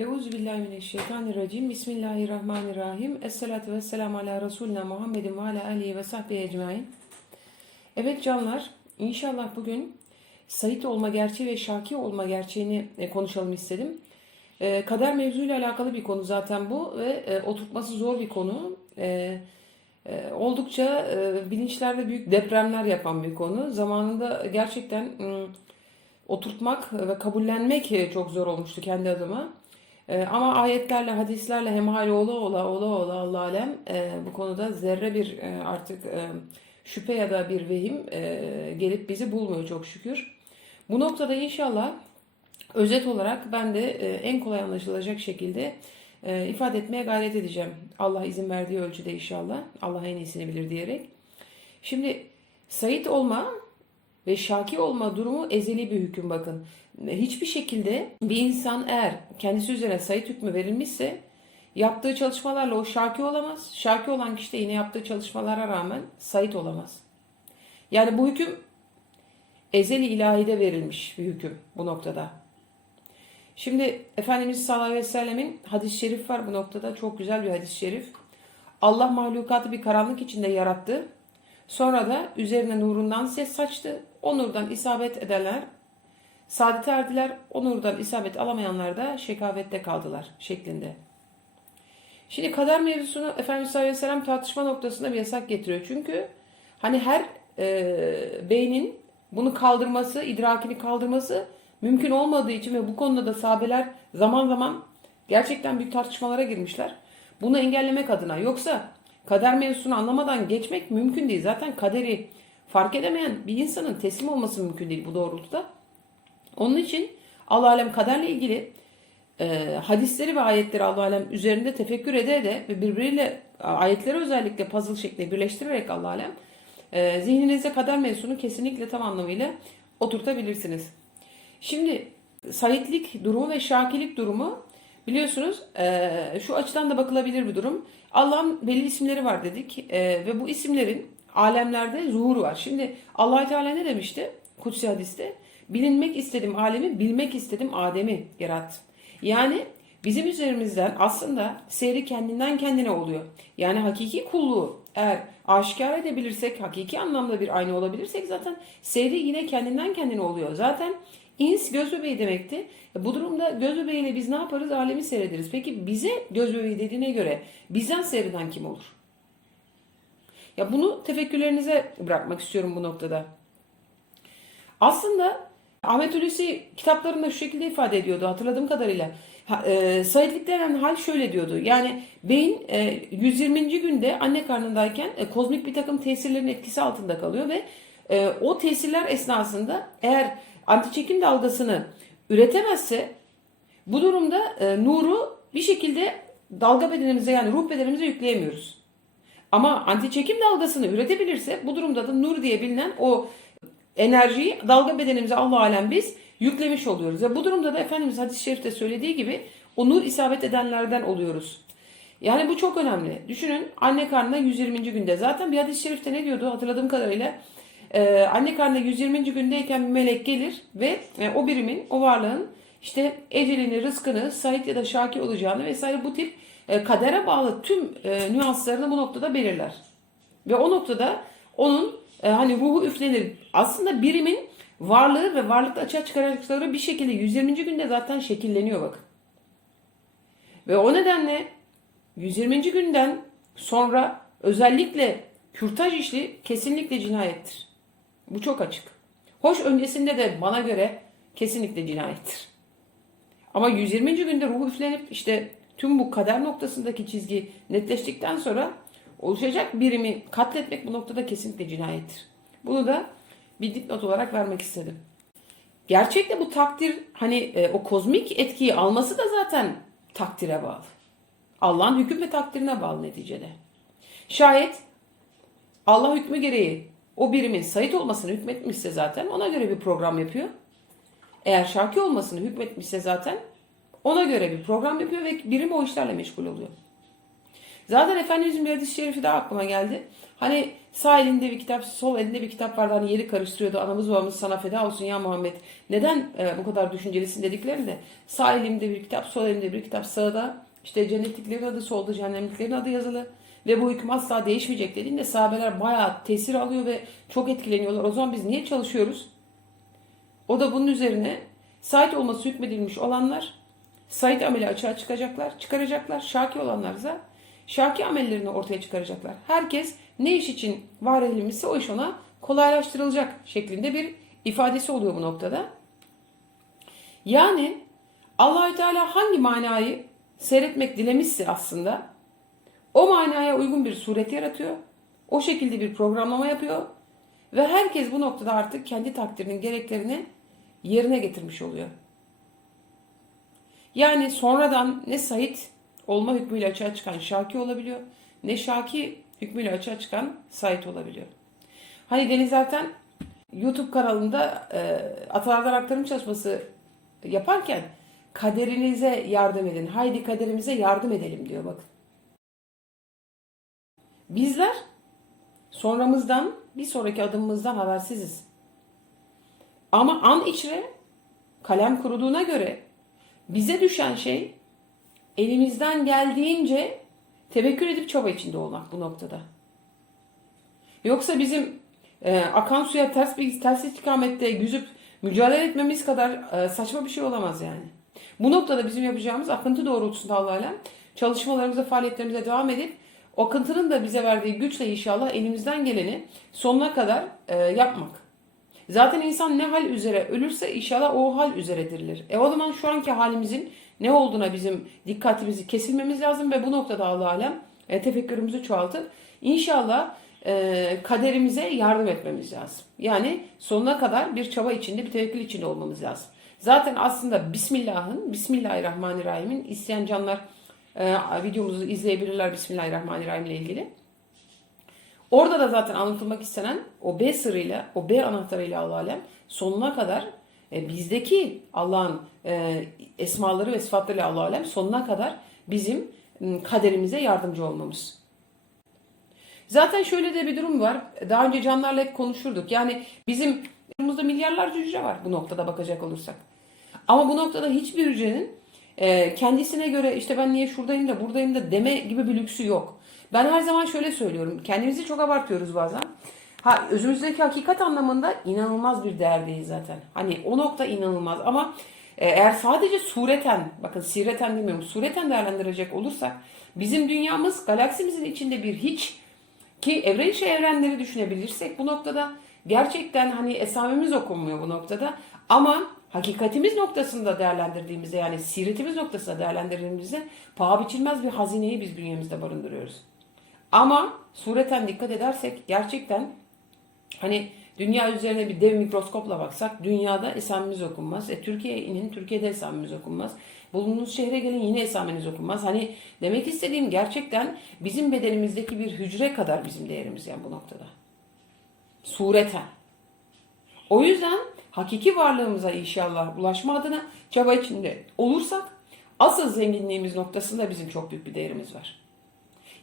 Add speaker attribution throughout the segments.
Speaker 1: Euzubillahimineşşeytanirracim. Bismillahirrahmanirrahim. Esselatu vesselamu ala Resulina Muhammedin ve ala alihi ve sahbihi ecmain. Evet canlar, inşallah bugün Sait olma gerçeği ve Şaki olma gerçeğini e, konuşalım istedim. E, kader mevzuyla alakalı bir konu zaten bu ve e, oturtması zor bir konu. Oldukça bilinçlerde büyük depremler yapan bir konu. Zamanında gerçekten m, oturtmak ve kabullenmek çok zor olmuştu kendi adıma. E, ama ayetlerle, hadislerle hemhal ola ola ola ola Allah alem e, bu konuda zerre bir e, artık e, şüphe ya da bir vehim e, gelip bizi bulmuyor çok şükür. Bu noktada inşallah özet olarak ben de e, en kolay anlaşılacak şekilde e, ifade etmeye gayret edeceğim. Allah izin verdiği ölçüde inşallah. Allah en iyisini bilir diyerek. Şimdi Sait olma ve şaki olma durumu ezeli bir hüküm bakın. Hiçbir şekilde bir insan eğer kendisi üzerine Sait hükmü verilmişse yaptığı çalışmalarla o şaki olamaz. Şaki olan kişi de yine yaptığı çalışmalara rağmen Sait olamaz. Yani bu hüküm ezeli ilahide verilmiş bir hüküm bu noktada. Şimdi Efendimiz sallallahu aleyhi ve sellemin hadis-i şerif var bu noktada. Çok güzel bir hadis-i şerif. Allah mahlukatı bir karanlık içinde yarattı. Sonra da üzerine nurundan ses saçtı. O nurdan isabet edenler saadete erdiler. O nurdan isabet alamayanlar da şekavette kaldılar şeklinde. Şimdi kader mevzusunu Efendimiz sallallahu aleyhi ve sellem tartışma noktasında bir yasak getiriyor. Çünkü hani her e, beynin bunu kaldırması, idrakini kaldırması mümkün olmadığı için ve bu konuda da sahabeler zaman zaman gerçekten büyük tartışmalara girmişler. Bunu engellemek adına. Yoksa kader mevzusunu anlamadan geçmek mümkün değil. Zaten kaderi fark edemeyen bir insanın teslim olması mümkün değil bu doğrultuda. Onun için Allah alem kaderle ilgili e, hadisleri ve ayetleri Allah alem üzerinde tefekkür ede de ve birbiriyle ayetleri özellikle puzzle şeklinde birleştirerek Allah alem e, zihninize kader mevzusunu kesinlikle tam anlamıyla oturtabilirsiniz. Şimdi saitlik durumu ve şakilik durumu biliyorsunuz e, şu açıdan da bakılabilir bir durum. Allah'ın belli isimleri var dedik e, ve bu isimlerin alemlerde zuhuru var. Şimdi allah Teala ne demişti Kutsi hadiste? Bilinmek istedim alemi, bilmek istedim Adem'i yarattı. Yani bizim üzerimizden aslında seyri kendinden kendine oluyor. Yani hakiki kulluğu eğer aşikar edebilirsek, hakiki anlamda bir ayna olabilirsek zaten seyri yine kendinden kendine oluyor. Zaten ins göz bebeği demekti. E, Bu durumda göz bebeğiyle biz ne yaparız? Alemi seyrederiz. Peki bize göz bebeği dediğine göre bizden seyreden kim olur? Ya bunu tefekkürlerinize bırakmak istiyorum bu noktada. Aslında Ahmet Hulusi kitaplarında şu şekilde ifade ediyordu hatırladığım kadarıyla. Ha, e, Saitlik denen hal şöyle diyordu. Yani beyin e, 120. günde anne karnındayken e, kozmik bir takım tesirlerin etkisi altında kalıyor ve e, o tesirler esnasında eğer antiçekim dalgasını üretemezse bu durumda e, nuru bir şekilde dalga bedenimize yani ruh bedenimize yükleyemiyoruz. Ama antiçekim dalgasını üretebilirse bu durumda da nur diye bilinen o enerjiyi dalga bedenimize Allah alem biz yüklemiş oluyoruz. Ve bu durumda da Efendimiz hadis-i şerifte söylediği gibi o nur isabet edenlerden oluyoruz. Yani bu çok önemli. Düşünün anne karnına 120. günde. Zaten bir hadis-i şerifte ne diyordu hatırladığım kadarıyla. Ee, anne karnına 120. gündeyken bir melek gelir ve e, o birimin, o varlığın işte ecelini, rızkını, sahip ya da şaki olacağını vesaire bu tip e, kadere bağlı tüm e, nüanslarını bu noktada belirler. Ve o noktada onun e, hani ruhu üflenir. Aslında birimin varlığı ve varlıkta açığa çıkaracakları bir şekilde 120. günde zaten şekilleniyor bakın. Ve o nedenle 120. günden sonra özellikle kürtaj işli kesinlikle cinayettir. Bu çok açık. Hoş öncesinde de bana göre kesinlikle cinayettir. Ama 120. günde ruhu üflenip işte tüm bu kader noktasındaki çizgi netleştikten sonra oluşacak birimi katletmek bu noktada kesinlikle cinayettir. Bunu da bir dipnot olarak vermek istedim. Gerçekte bu takdir hani e, o kozmik etkiyi alması da zaten takdire bağlı. Allah'ın hüküm ve takdirine bağlı neticede. Şayet Allah hükmü gereği o birimin sayit olmasını hükmetmişse zaten ona göre bir program yapıyor. Eğer şarkı olmasını hükmetmişse zaten ona göre bir program yapıyor ve birim o işlerle meşgul oluyor. Zaten Efendimizin bir hadis-i şerifi daha aklıma geldi. Hani sağ elinde bir kitap, sol elinde bir kitap vardı. Hani yeri karıştırıyordu. Anamız babamız sana feda olsun ya Muhammed. Neden e, bu kadar düşüncelisin dediklerinde sağ elimde bir kitap, sol elimde bir kitap. Sağda işte cennetliklerin adı, solda cehennemliklerin adı yazılı. Ve bu hüküm asla değişmeyecek dediğinde sahabeler bayağı tesir alıyor ve çok etkileniyorlar. O zaman biz niye çalışıyoruz? O da bunun üzerine sait olması hükmedilmiş olanlar sait ameli açığa çıkacaklar, çıkaracaklar. Şaki olanlar ise şaki amellerini ortaya çıkaracaklar. Herkes ne iş için var edilmişse o iş ona kolaylaştırılacak şeklinde bir ifadesi oluyor bu noktada. Yani Allahü Teala hangi manayı seyretmek dilemişse aslında o manaya uygun bir suret yaratıyor. O şekilde bir programlama yapıyor ve herkes bu noktada artık kendi takdirinin gereklerini yerine getirmiş oluyor. Yani sonradan ne Sait olma hükmüyle açığa çıkan Şaki olabiliyor ne Şaki hükmüyle açığa çıkan Sait olabiliyor. Hani Deniz zaten YouTube kanalında e, atalardan aktarım çalışması yaparken kaderinize yardım edin. Haydi kaderimize yardım edelim diyor bakın. Bizler sonramızdan bir sonraki adımımızdan habersiziz. Ama an içre kalem kuruduğuna göre bize düşen şey elimizden geldiğince tevekkül edip çaba içinde olmak bu noktada. Yoksa bizim e, akan suya ters bir ters istikamette yüzüp mücadele etmemiz kadar e, saçma bir şey olamaz yani. Bu noktada bizim yapacağımız akıntı doğrultusunda Allah'la çalışmalarımıza, faaliyetlerimize devam edip akıntının da bize verdiği güçle inşallah elimizden geleni sonuna kadar e, yapmak. Zaten insan ne hal üzere ölürse inşallah o hal üzere dirilir. E o zaman şu anki halimizin ne olduğuna bizim dikkatimizi kesilmemiz lazım ve bu noktada Allah alem e, tefekkürümüzü çoğaltıp inşallah e, kaderimize yardım etmemiz lazım. Yani sonuna kadar bir çaba içinde, bir tevekkül içinde olmamız lazım. Zaten aslında Bismillah'ın, Bismillahirrahmanirrahim'in isteyen canlar e, videomuzu izleyebilirler Bismillahirrahmanirrahim ile ilgili. Orada da zaten anlatılmak istenen o B sırrıyla, o B anahtarıyla Allah alem sonuna kadar e, bizdeki Allah'ın e, esmaları ve sıfatlarıyla Allah alem sonuna kadar bizim m, kaderimize yardımcı olmamız. Zaten şöyle de bir durum var. Daha önce canlarla hep konuşurduk. Yani bizim yanımızda milyarlarca hücre var bu noktada bakacak olursak. Ama bu noktada hiçbir hücrenin e, kendisine göre işte ben niye şuradayım da buradayım da deme gibi bir lüksü yok. Ben her zaman şöyle söylüyorum. Kendimizi çok abartıyoruz bazen. Ha özümüzdeki hakikat anlamında inanılmaz bir değerdeyiz zaten. Hani o nokta inanılmaz ama e, eğer sadece sureten, bakın sireten demiyorum, sureten değerlendirecek olursak bizim dünyamız galaksimizin içinde bir hiç ki evren içi evrenleri düşünebilirsek bu noktada gerçekten hani esamemiz okunmuyor bu noktada ama hakikatimiz noktasında değerlendirdiğimizde yani siretimiz noktasında değerlendirdiğimizde paha biçilmez bir hazineyi biz bünyemizde barındırıyoruz. Ama sureten dikkat edersek gerçekten hani dünya üzerine bir dev mikroskopla baksak dünyada esamemiz okunmaz. E, Türkiye'ye inin Türkiye'de esamemiz okunmaz. Bulunduğunuz şehre gelin yine esameniz okunmaz. Hani demek istediğim gerçekten bizim bedenimizdeki bir hücre kadar bizim değerimiz yani bu noktada. Sureten. O yüzden hakiki varlığımıza inşallah ulaşma adına çaba içinde olursak asıl zenginliğimiz noktasında bizim çok büyük bir değerimiz var.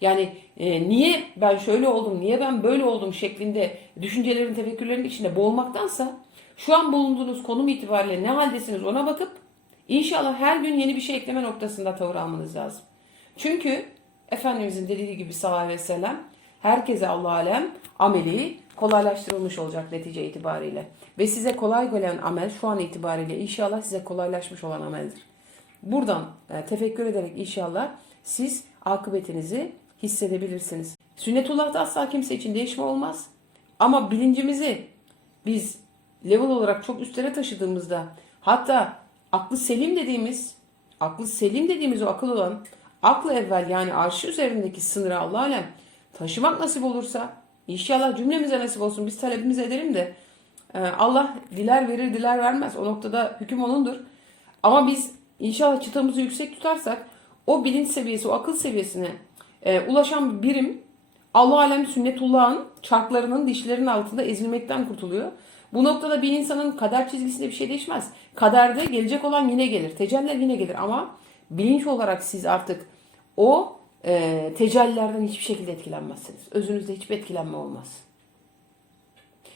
Speaker 1: Yani e, niye ben şöyle oldum, niye ben böyle oldum şeklinde düşüncelerin, tefekkürlerin içinde boğulmaktansa şu an bulunduğunuz konum itibariyle ne haldesiniz ona bakıp inşallah her gün yeni bir şey ekleme noktasında tavır almanız lazım. Çünkü Efendimizin dediği gibi sallallahu aleyhi ve sellem herkese Allah alem ameli kolaylaştırılmış olacak netice itibariyle. Ve size kolay gelen amel şu an itibariyle inşallah size kolaylaşmış olan ameldir. Buradan e, tefekkür ederek inşallah siz akıbetinizi hissedebilirsiniz. Sünnetullah'ta asla kimse için değişme olmaz. Ama bilincimizi biz level olarak çok üstlere taşıdığımızda hatta aklı selim dediğimiz aklı selim dediğimiz o akıl olan aklı evvel yani arşı üzerindeki sınırı Allah alem taşımak nasip olursa inşallah cümlemize nasip olsun biz talebimizi edelim de e, Allah diler verir diler vermez o noktada hüküm onundur. Ama biz inşallah çıtamızı yüksek tutarsak o bilinç seviyesi o akıl seviyesine e, ulaşan bir birim Allah alem sünnetullah'ın çarklarının dişlerin altında ezilmekten kurtuluyor. Bu noktada bir insanın kader çizgisinde bir şey değişmez. Kaderde gelecek olan yine gelir. Teceller yine gelir ama bilinç olarak siz artık o e, tecellilerden hiçbir şekilde etkilenmezsiniz. Özünüzde hiçbir etkilenme olmaz.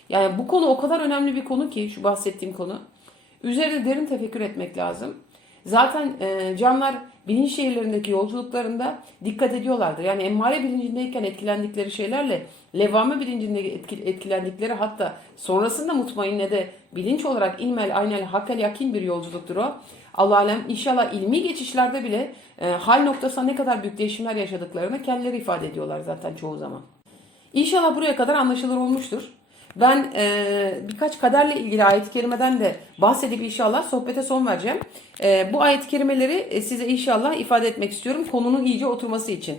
Speaker 1: Yani bu konu o kadar önemli bir konu ki şu bahsettiğim konu. Üzerinde derin tefekkür etmek lazım. Zaten e, canlar bilinç şehirlerindeki yolculuklarında dikkat ediyorlardır. Yani emmare bilincindeyken etkilendikleri şeylerle levame bilincinde etki- etkilendikleri hatta sonrasında mutmainne de bilinç olarak ilmel aynel hakkel yakin bir yolculuktur o. Allah alem inşallah ilmi geçişlerde bile e, hal noktasında ne kadar büyük değişimler yaşadıklarını kendileri ifade ediyorlar zaten çoğu zaman. İnşallah buraya kadar anlaşılır olmuştur. Ben e, birkaç kaderle ilgili ayet-i kerimeden de bahsedip inşallah sohbete son vereceğim. E, bu ayet-i kerimeleri e, size inşallah ifade etmek istiyorum konunun iyice oturması için.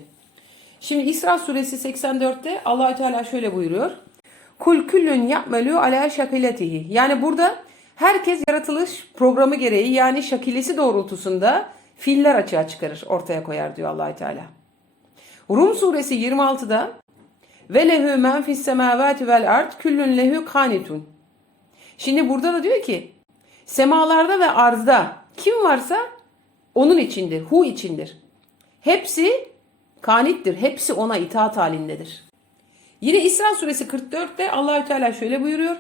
Speaker 1: Şimdi İsra suresi 84'te allah Teala şöyle buyuruyor. Kul küllün ya'melu ala şakiletihi. Yani burada herkes yaratılış programı gereği yani şakilesi doğrultusunda fiiller açığa çıkarır, ortaya koyar diyor allah Teala. Rum suresi 26'da ve lehu men fis semavati vel ard küllün lehu kanitun. Şimdi burada da diyor ki semalarda ve arzda kim varsa onun içindir, hu içindir. Hepsi kanittir, hepsi ona itaat halindedir. Yine İsra suresi 44'te Allahü Teala şöyle buyuruyor.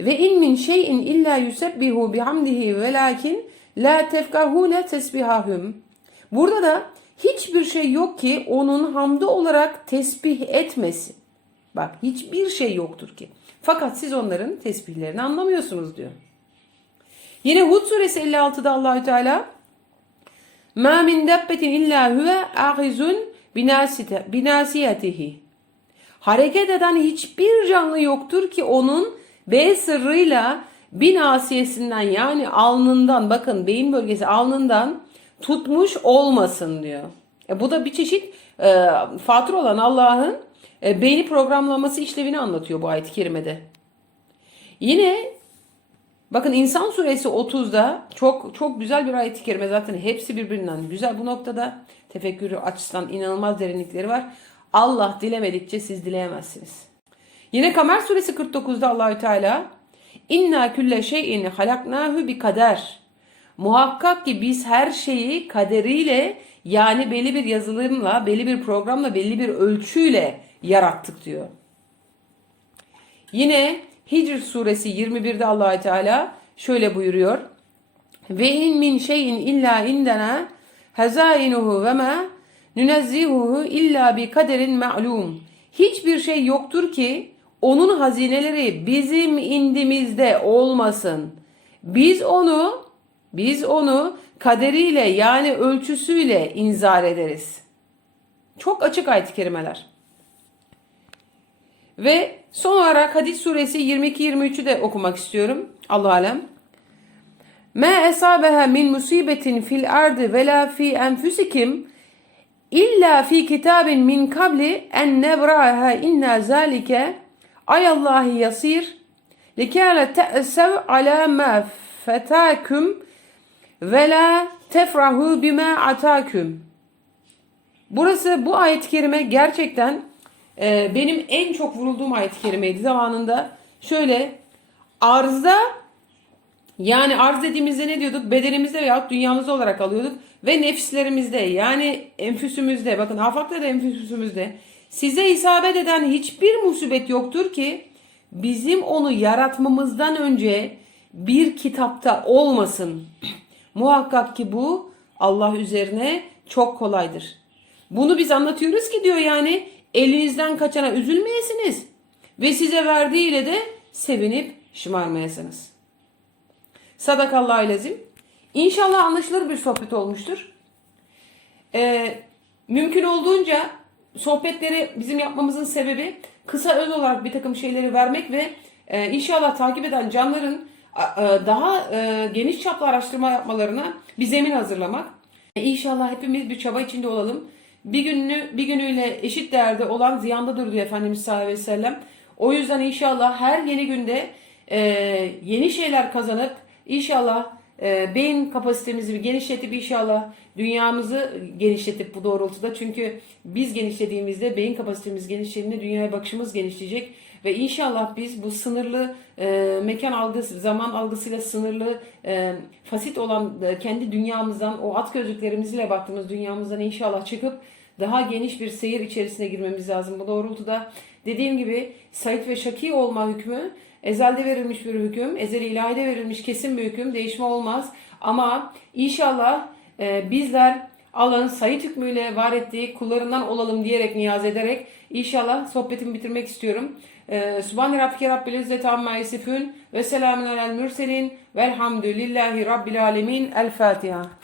Speaker 1: Ve in min şeyin illa yusebbihu bihamdihi velakin la tefkahune tesbihahum. Burada da hiçbir şey yok ki onun hamdı olarak tesbih etmesin. Bak hiçbir şey yoktur ki. Fakat siz onların tesbihlerini anlamıyorsunuz diyor. Yine Hud suresi 56'da Allahü Teala Ma min dabbetin illa huve ahizun binasiyetihi. Hareket eden hiçbir canlı yoktur ki onun B sırrıyla binasiyesinden yani alnından bakın beyin bölgesi alnından tutmuş olmasın diyor. E bu da bir çeşit e, fatır olan Allah'ın e, beyni programlaması işlevini anlatıyor bu ayet-i kerimede. Yine bakın İnsan suresi 30'da çok çok güzel bir ayet-i kerime zaten hepsi birbirinden güzel bu noktada tefekkürü açısından inanılmaz derinlikleri var. Allah dilemedikçe siz dileyemezsiniz. Yine Kamer suresi 49'da Allahü Teala İnna külle şeyin halaknahu bi kader. Muhakkak ki biz her şeyi kaderiyle yani belli bir yazılımla, belli bir programla, belli bir ölçüyle yarattık diyor. Yine Hicr suresi 21'de Allahü Teala şöyle buyuruyor. Ve in min şeyin illa indena hazainuhu ve ma nunezzihuhu illa bi kaderin ma'lum. Hiçbir şey yoktur ki onun hazineleri bizim indimizde olmasın. Biz onu biz onu kaderiyle yani ölçüsüyle inzar ederiz. Çok açık ayet-i kerimeler. Ve son olarak Hadis suresi 22-23'ü de okumak istiyorum. Allah alem. Ma esabeha min musibetin fil ardı ve la fi enfusikum illa fi kitabin min kabli en nebraha inna zalike ayallahi yasir likâle te'esev ala ma fetakum ve la tefrahu bima atakum. Burası bu ayet-i kerime gerçekten e, benim en çok vurulduğum ayet-i kerimeydi zamanında. Şöyle arzda yani arz dediğimizde ne diyorduk? Bedenimizde veya dünyamızda olarak alıyorduk. Ve nefislerimizde yani enfüsümüzde bakın hafakta da enfüsümüzde size isabet eden hiçbir musibet yoktur ki bizim onu yaratmamızdan önce bir kitapta olmasın. Muhakkak ki bu Allah üzerine çok kolaydır. Bunu biz anlatıyoruz ki diyor yani elinizden kaçana üzülmeyesiniz ve size verdiğiyle de sevinip şımarmayasınız. Sadakallahu lezim. İnşallah anlaşılır bir sohbet olmuştur. Ee, mümkün olduğunca sohbetleri bizim yapmamızın sebebi kısa öz olarak bir takım şeyleri vermek ve e, inşallah takip eden canların e, daha e, geniş çaplı araştırma yapmalarına bir zemin hazırlamak. İnşallah hepimiz bir çaba içinde olalım. Bir gününü bir günüyle eşit değerde olan ziyandadır diyor Efendimiz sallallahu aleyhi ve sellem. O yüzden inşallah her yeni günde e, yeni şeyler kazanıp inşallah e, beyin kapasitemizi bir genişletip inşallah dünyamızı genişletip bu doğrultuda. Çünkü biz genişlediğimizde beyin kapasitemiz genişlediğinde dünyaya bakışımız genişleyecek. Ve inşallah biz bu sınırlı e, mekan algısı, zaman algısıyla sınırlı e, fasit olan e, kendi dünyamızdan, o at gözlüklerimizle baktığımız dünyamızdan inşallah çıkıp daha geniş bir seyir içerisine girmemiz lazım. Bu doğrultuda dediğim gibi Said ve Şaki olma hükmü ezelde verilmiş bir hüküm, ezeli ilahide verilmiş kesin bir hüküm, değişme olmaz. Ama inşallah e, bizler Allah'ın Said hükmüyle var ettiği kullarından olalım diyerek niyaz ederek inşallah sohbetimi bitirmek istiyorum. Ee, Subhane Rabbike Rabbil İzzeti Amma Yasifun ve selamun alel mürselin velhamdülillahi Rabbil Alemin. El Fatiha.